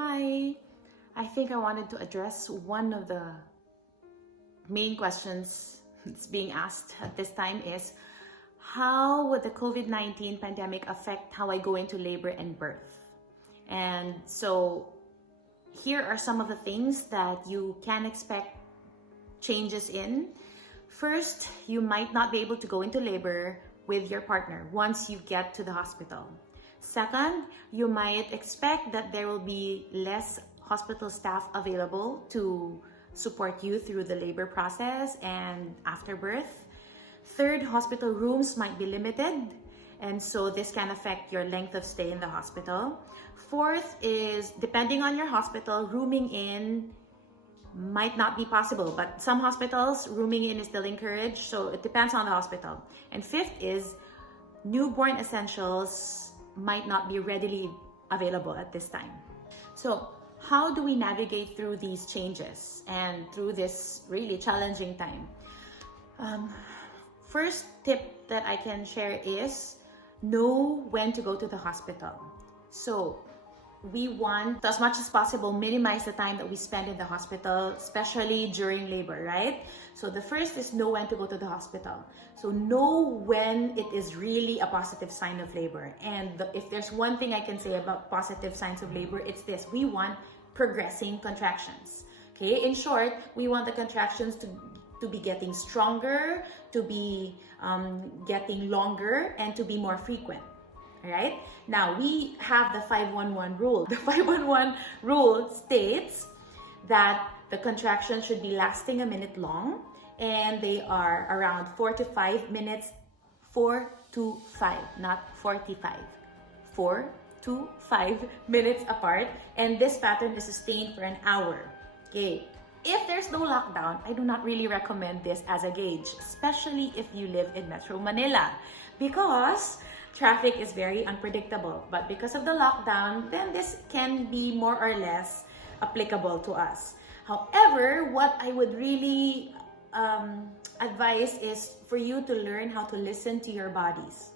Hi, I think I wanted to address one of the main questions that's being asked at this time is, how would the COVID-19 pandemic affect how I go into labor and birth? And so here are some of the things that you can expect changes in. First, you might not be able to go into labor with your partner once you get to the hospital. Second, you might expect that there will be less hospital staff available to support you through the labor process and after birth. Third, hospital rooms might be limited, and so this can affect your length of stay in the hospital. Fourth is, depending on your hospital, rooming in might not be possible, but some hospitals, rooming in is still encouraged, so it depends on the hospital. And fifth is, newborn essentials might not be readily available at this time. So how do we navigate through these changes and through this really challenging time? First tip that I can share is know when to go to the hospital. So we want, as much as possible, minimize the time that we spend in the hospital, especially during labor, right? So the first is know when to go to the hospital. So know when it is really a positive sign of labor. And if there's one thing I can say about positive signs of labor, it's this: we want progressing contractions. Okay, in short, we want the contractions to be getting stronger, to be getting longer, and to be more frequent. All right, now we have the 511 rule. The 511 rule states that the contraction should be lasting a minute long, and they are around 4 to 5 minutes, 4 to 5, not 45, 4 to 5 minutes apart, and this pattern is sustained for an hour. Okay, if there's no lockdown, I do not really recommend this as a gauge, especially if you live in Metro Manila, because traffic is very unpredictable. But because of the lockdown, then this can be more or less applicable to us. However, what I would really advise is for you to learn how to listen to your bodies.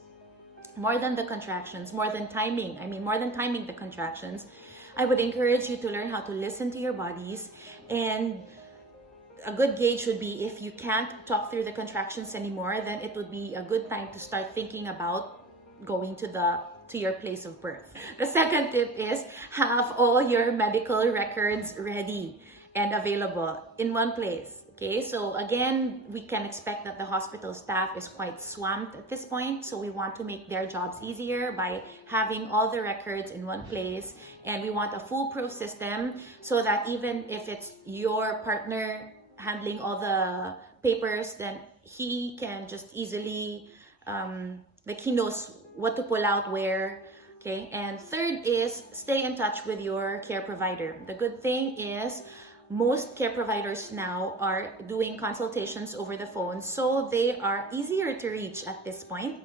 More than the contractions, more than timing the contractions, I would encourage you to learn how to listen to your bodies. And a good gauge would be, if you can't talk through the contractions anymore, then it would be a good time to start thinking about going to your place of birth. The second tip is have all your medical records ready and available in one place. Okay, so again, we can expect that the hospital staff is quite swamped at this point, so we want to make their jobs easier by having all the records in one place, and we want a foolproof system so that even if it's your partner handling all the papers, then he can just easily he knows what to pull out where. Okay, and third is stay in touch with your care provider. The good thing is most care providers now are doing consultations over the phone, so they are easier to reach at this point.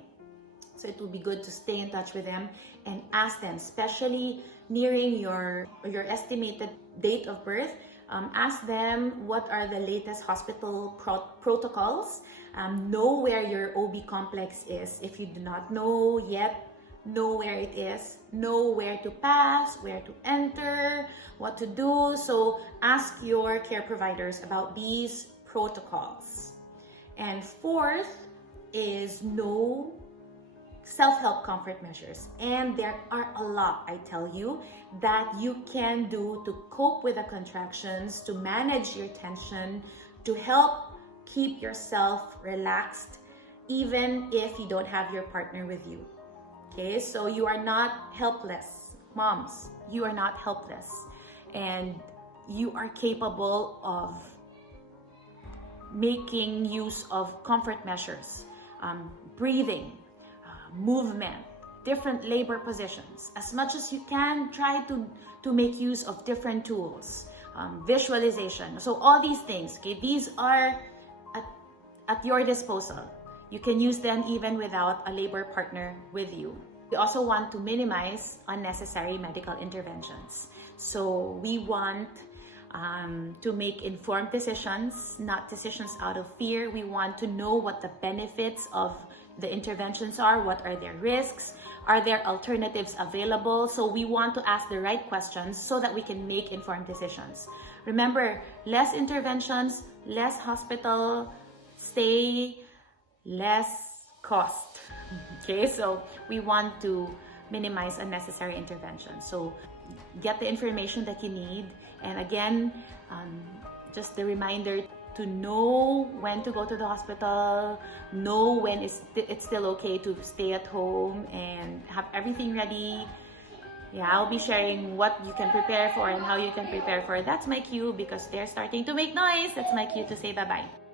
So it will be good to stay in touch with them and ask them, especially nearing your estimated date of birth. Ask them what are the latest hospital protocols. Know where your OB complex is. If you do not know yet, know where it is, know where to pass, where to enter, what to do. So ask your care providers about these protocols. And fourth is know self-help comfort measures. And there are a lot, I tell you, that you can do to cope with the contractions, to manage your tension, to help keep yourself relaxed, even if you don't have your partner with you. Okay, so you are not helpless. Moms, you are not helpless. And you are capable of making use of comfort measures, breathing, movement, different labor positions. As much as you can, try to make use of different tools, visualization. So all these things, okay, these are at your disposal. You can use them even without a labor partner with you. We also want to minimize unnecessary medical interventions. So we want to make informed decisions, not decisions out of fear. We want to know what the benefits of the interventions are, what are their risks, Are there alternatives available? So we want to ask the right questions so that we can make informed decisions. Remember, less interventions, less hospital stay, less cost. Okay, so we want to minimize unnecessary interventions. So get the information that you need. And again, just the reminder to know when to go to the hospital, know when it's still okay to stay at home, and have everything ready. Yeah, I'll be sharing what you can prepare for and how you can prepare for. That's my cue because they're starting to make noise. That's my cue to say bye-bye.